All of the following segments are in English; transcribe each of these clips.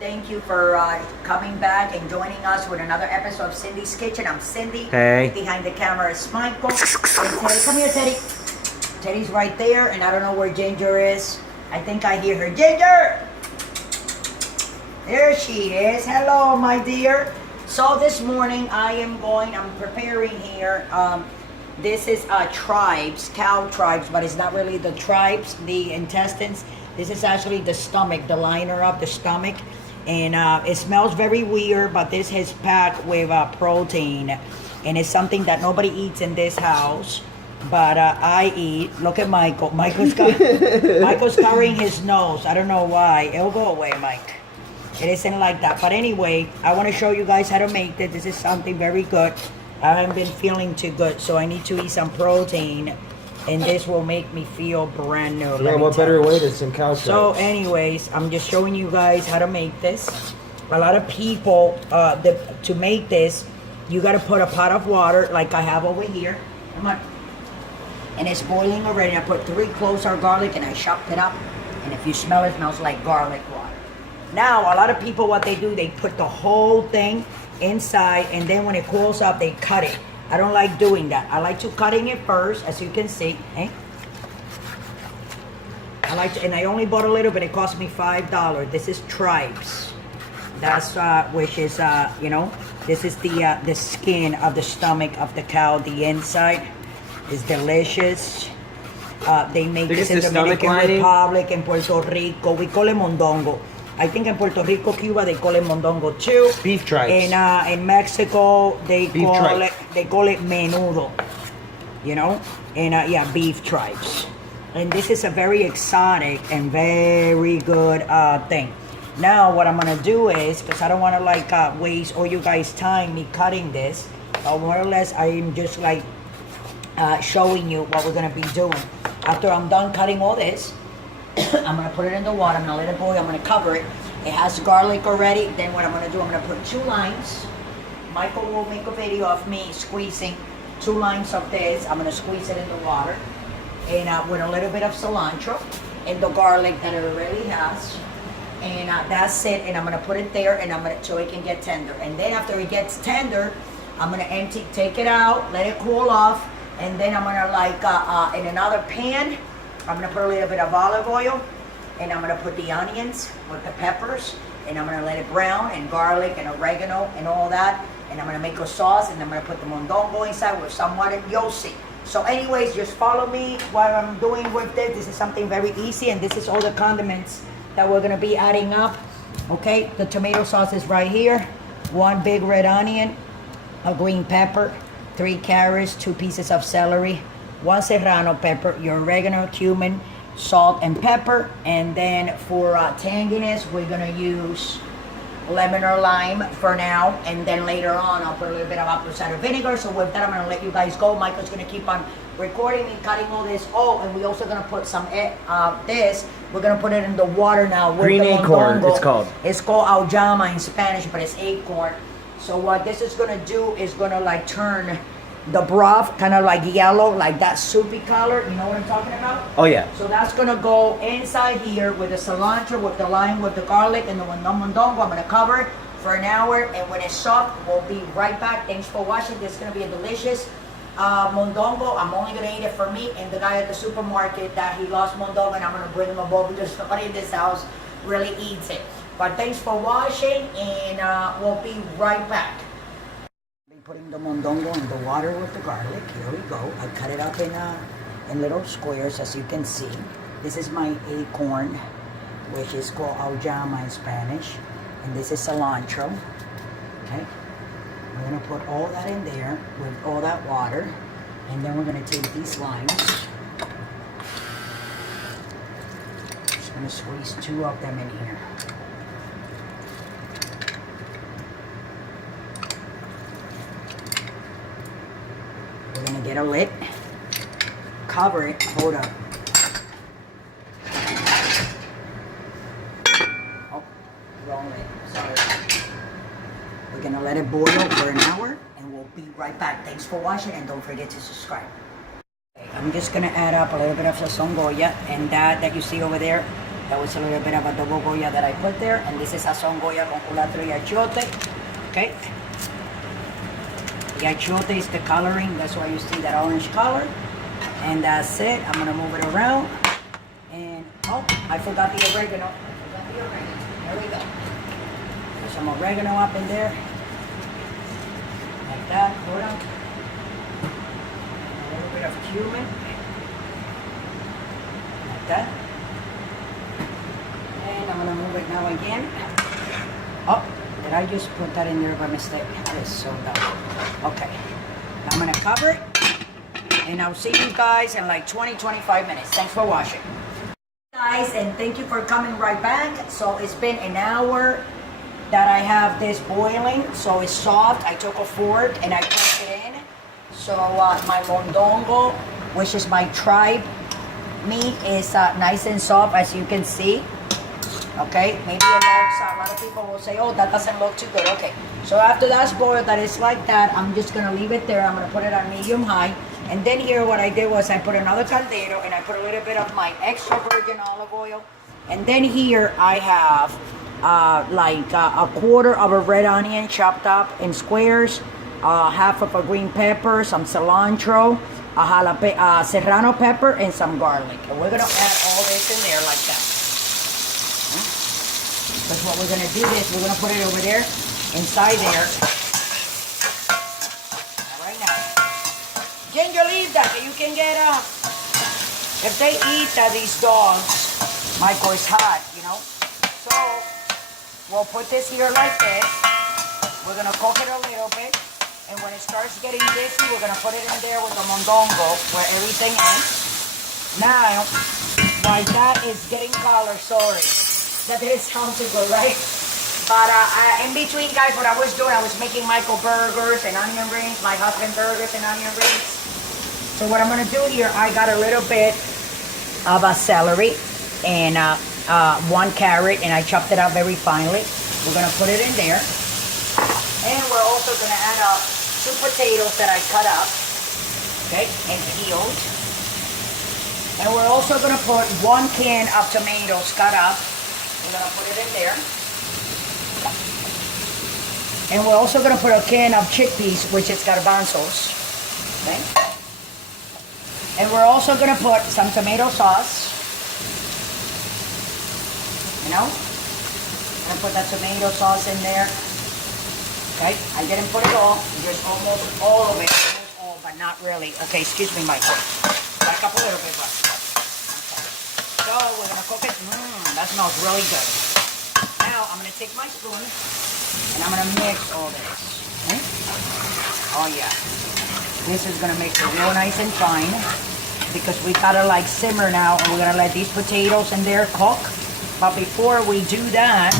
Thank you for coming back and joining us with another episode of Cindy's Kitchen. I'm Cindy. Hey. Behind the camera is Michael. And Teddy, come here, Teddy. Teddy's right there, and I don't know where Ginger is. I think I hear her. Ginger! There she is. Hello, my dear. So this morning I'm preparing here. This is tripes, cow tripes, but it's not really the tripes, the intestines. This is actually the stomach, the liner of the stomach. And it smells very weird, but this is packed with protein. And it's something that nobody eats in this house. But I eat. Look at Michael. Michael's covering his nose. I don't know why. It'll go away, Mike. It isn't like that. But anyway, I want to show you guys how to make this. This is something very good. I haven't been feeling too good, so I need to eat some protein. And this will make me feel brand new. Yeah, what better way than some cow tripes? So anyways, I'm just showing you guys how to make this. A lot of people, to make this, you got to put a pot of water like I have over here. Come on. And it's boiling already. I put 3 cloves of garlic and I chopped it up. And if you smell it, it smells like garlic water. Now, a lot of people, what they do, they put the whole thing inside, and then when it cools up, they cut it. I don't like doing that. I like to cutting it first, as you can see. And I only bought a little bit. It cost me $5. This is tripes. That's which is this is the skin of the stomach of the cow. The inside is delicious. They make this in the Dominican Republic, in Puerto Rico. We call it mondongo. I think in Puerto Rico, Cuba, they call it mondongo too. Beef tripes. And in Mexico, they call it menudo. You know? And yeah, beef tripes. And this is a very exotic and very good thing. Now, what I'm gonna do is, because I don't want to waste all you guys' time me cutting this, more or less, I am just showing you what we're gonna be doing. After I'm done cutting all this, I'm going to put it in the water. I'm going to let it boil. I'm going to cover it. It has garlic already. Then what I'm going to do, I'm going to put 2 limes. Michael will make a video of me squeezing 2 limes of this. I'm going to squeeze it in the water. And with a little bit of cilantro and the garlic that it already has. And that's it. And I'm going to put it there and so it can get tender. And then after it gets tender, I'm going to take it out, let it cool off. And then I'm going to in another pan, I'm going to put a little bit of olive oil, and I'm going to put the onions with the peppers, and I'm going to let it brown, and garlic and oregano and all that, and I'm going to make a sauce, and I'm going to put the mondongo inside with some water. You'll see. So anyways, just follow me while I'm doing with this. This is something very easy, and this is all the condiments that we're going to be adding up. Okay, the tomato sauce is right here. 1 big red onion, a green pepper, 3 carrots, 2 pieces of celery, 1 serrano pepper, your oregano, cumin, salt, and pepper. And then for tanginess, we're going to use lemon or lime for now. And then later on, I'll put a little bit of apple cider vinegar. So with that, I'm going to let you guys go. Michael's going to keep on recording me, cutting all this. Oh, and we're also going to put some we're going to put it in the water now. With green the acorn, mondongo. it's called. It's called auyama in Spanish, but it's acorn. So what this is going to do is going to turn the broth kind of yellow, like that soupy color. You know what I'm talking about? Oh yeah. So that's gonna go inside here with the cilantro, with the lime, with the garlic, and the mondongo. I'm gonna cover it for an hour, and when it's soft, we'll be right back. Thanks for watching. This is gonna be a delicious mondongo. I'm only gonna eat it for me and the guy at the supermarket that he lost mondongo, and I'm gonna bring him a bowl because nobody in this house really eats it. But thanks for watching, and we'll be right back. Putting the mondongo in the water with the garlic. Here we go. I cut it up in little squares, as you can see. This is my acorn, which is called auyama in Spanish, and this is cilantro. Okay, we're gonna put all that in there with all that water, and then we're gonna take these limes. Just gonna squeeze 2 of them in here. We're gonna get a lid, cover it, hold up. Oh, wrong lid, sorry. We're gonna let it boil for an hour, and we'll be right back. Thanks for watching, and don't forget to subscribe. Okay, I'm just gonna add up a little bit of Sazon Goya, and that you see over there, That was a little bit of Adobo Goya that I put there. And this is Sazon Goya con cilantro y achiote. Okay. The achiote is the coloring. That's why you see that orange color. And that's it. I'm going to move it around. And, oh, I forgot the oregano. There we go. There's some oregano up in there. Like that. Hold on. A little bit of cumin. Like that. And I'm going to move it now again. Oh, did I just put that in there by mistake? That is so dumb. Okay. Now I'm going to cover it. And I'll see you guys in like 20-25 minutes. Thanks for watching. Guys, and thank you for coming right back. So it's been an hour that I have this boiling, so it's soft. I took a fork and I put it in. So my mondongo, which is my tripe meat, is nice and soft, as you can see. Okay, maybe it looks, a lot of people will say, oh, that doesn't look too good. Okay, so after that's boiled, that is like that, I'm just gonna leave it there. I'm gonna put it on medium high. And then here what I did was I put another caldero and I put a little bit of my extra virgin olive oil. And then here I have a quarter of a red onion chopped up in squares, half of a green pepper, some cilantro, a serrano pepper, and some garlic. And we're gonna add all this in there like that. Because what we're gonna do is we're gonna put it over there, inside there. Right now. Ginger, leave that, you can get if they eat these dogs, Michael, is hot, you know. So we'll put this here like this. We're gonna cook it a little bit, and when it starts getting dishy, we're gonna put it in there with the mondongo where everything is. Now, while that is getting color, sorry, that didn't sound too good, right? But in between, guys, what I was doing, I was making Michael burgers and onion rings, my husband burgers and onion rings. So what I'm gonna do here, I got a little bit of a celery and 1 carrot, and I chopped it up very finely. We're gonna put it in there. And we're also gonna add 2 potatoes that I cut up, okay, and peeled. And we're also gonna put 1 can of tomatoes cut up. We're gonna put it in there. And we're also gonna put a can of chickpeas, which is garbanzos, okay? And we're also gonna put some tomato sauce. You know, I'm gonna put that tomato sauce in there. Okay, I didn't put it all, just almost all of it, almost all, but not really. Okay, excuse me, Michael. Back up a little bit, but. Okay. So we're gonna cook it. That smells really good. Now I'm gonna take my spoon and I'm gonna mix all this. Okay? Oh yeah, this is gonna make it real nice and fine because we gotta like simmer now, and we're gonna let these potatoes in there cook. But before we do that,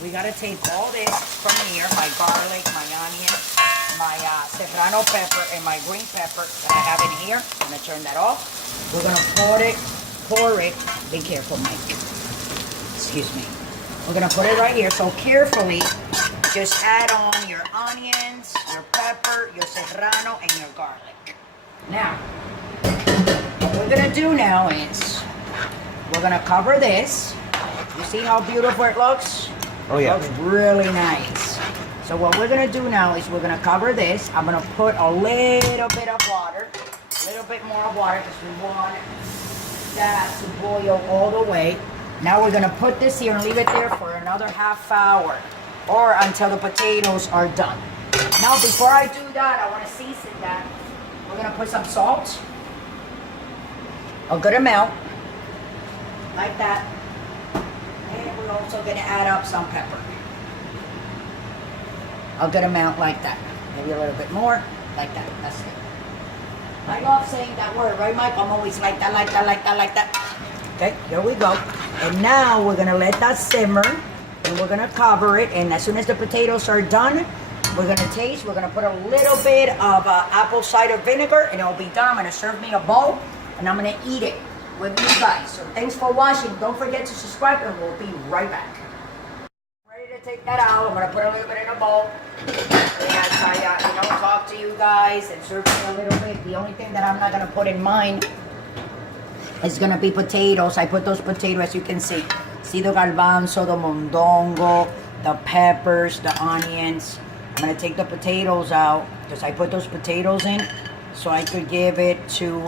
we gotta take all this from here, my garlic, my onion, my serrano pepper, and my green pepper that I have in here. I'm gonna turn that off. We're gonna pour it, be careful, Mike. Excuse me. We're gonna put it right here, so carefully just add on your onions, your pepper, your serrano, and your garlic. Now, what we're gonna do now is, we're gonna cover this. You see how beautiful it looks? Oh yeah. It looks really nice. So what we're gonna do now is we're gonna cover this. I'm gonna put a little bit of water, a little bit more water, because we want that to boil all the way. Now we're gonna put this here and leave it there for another half hour, or until the potatoes are done. Now before I do that, I wanna season that. We're gonna put some salt, a good amount, like that. And we're also gonna add up some pepper. A good amount like that. Maybe a little bit more, like that. That's it. I love saying that word, right, Mike? I'm always like that, like that, like that, like that. Okay, here we go. And now we're gonna let that simmer, and we're gonna cover it. And as soon as the potatoes are done, we're gonna taste. We're gonna put a little bit of apple cider vinegar, and it'll be done. I'm gonna serve me a bowl, and I'm gonna eat it with you guys. So thanks for watching. Don't forget to subscribe, and we'll be right back. Ready to take that out. I'm gonna put a little bit in a bowl. And as I, talk to you guys and serve me a little bit. The only thing that I'm not gonna put in mine It's gonna be potatoes. I put those potatoes, as you can see. See the garbanzo, the mondongo, the peppers, the onions. I'm gonna take the potatoes out because I put those potatoes in so I could give it to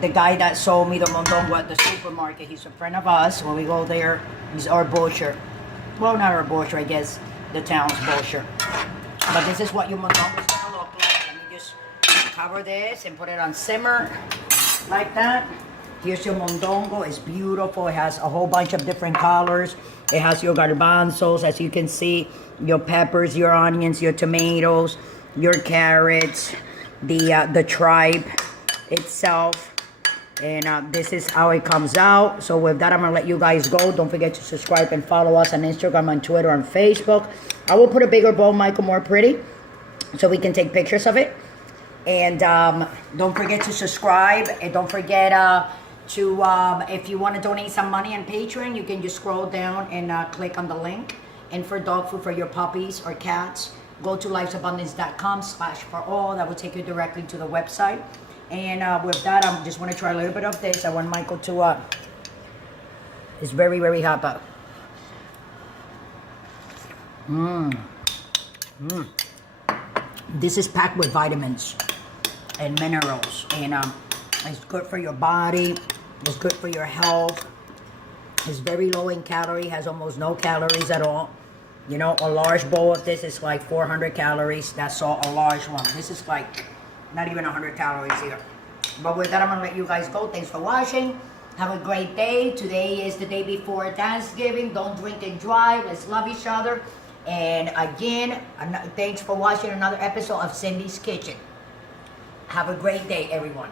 the guy that sold me the mondongo at the supermarket. He's a friend of us. When we go there, he's our butcher. Well, not our butcher, I guess the town's butcher. But this is what your mondongo is gonna look like. Let me just cover this and put it on simmer like that. Here's your mondongo. It's beautiful. It has a whole bunch of different colors. It has your garbanzos, as you can see, your peppers, your onions, your tomatoes, your carrots, the tripe itself. And this is how it comes out. So with that, I'm gonna let you guys go. Don't forget to subscribe and follow us on Instagram, on Twitter, on Facebook. I will put a bigger bowl, Michael, more pretty, so we can take pictures of it. And don't forget to subscribe. And don't forget to, if you want to donate some money on Patreon, you can just scroll down and click on the link. And for dog food for your puppies or cats, go to lifesabundance.com/for-all. That will take you directly to the website. And with that, I just want to try a little bit of this. I want Michael to, it's very, very hot, but. This is packed with vitamins and minerals. And it's good for your body. It's good for your health. It's very low in calorie, has almost no calories at all. You know, a large bowl of this is like 400 calories. That's all, a large one. This is like not even 100 calories here. But with that, I'm gonna let you guys go. Thanks for watching. Have a great day. Today is the day before Thanksgiving. Don't drink and drive. Let's love each other. And again, thanks for watching another episode of Cindy's Kitchen. Have a great day, everyone.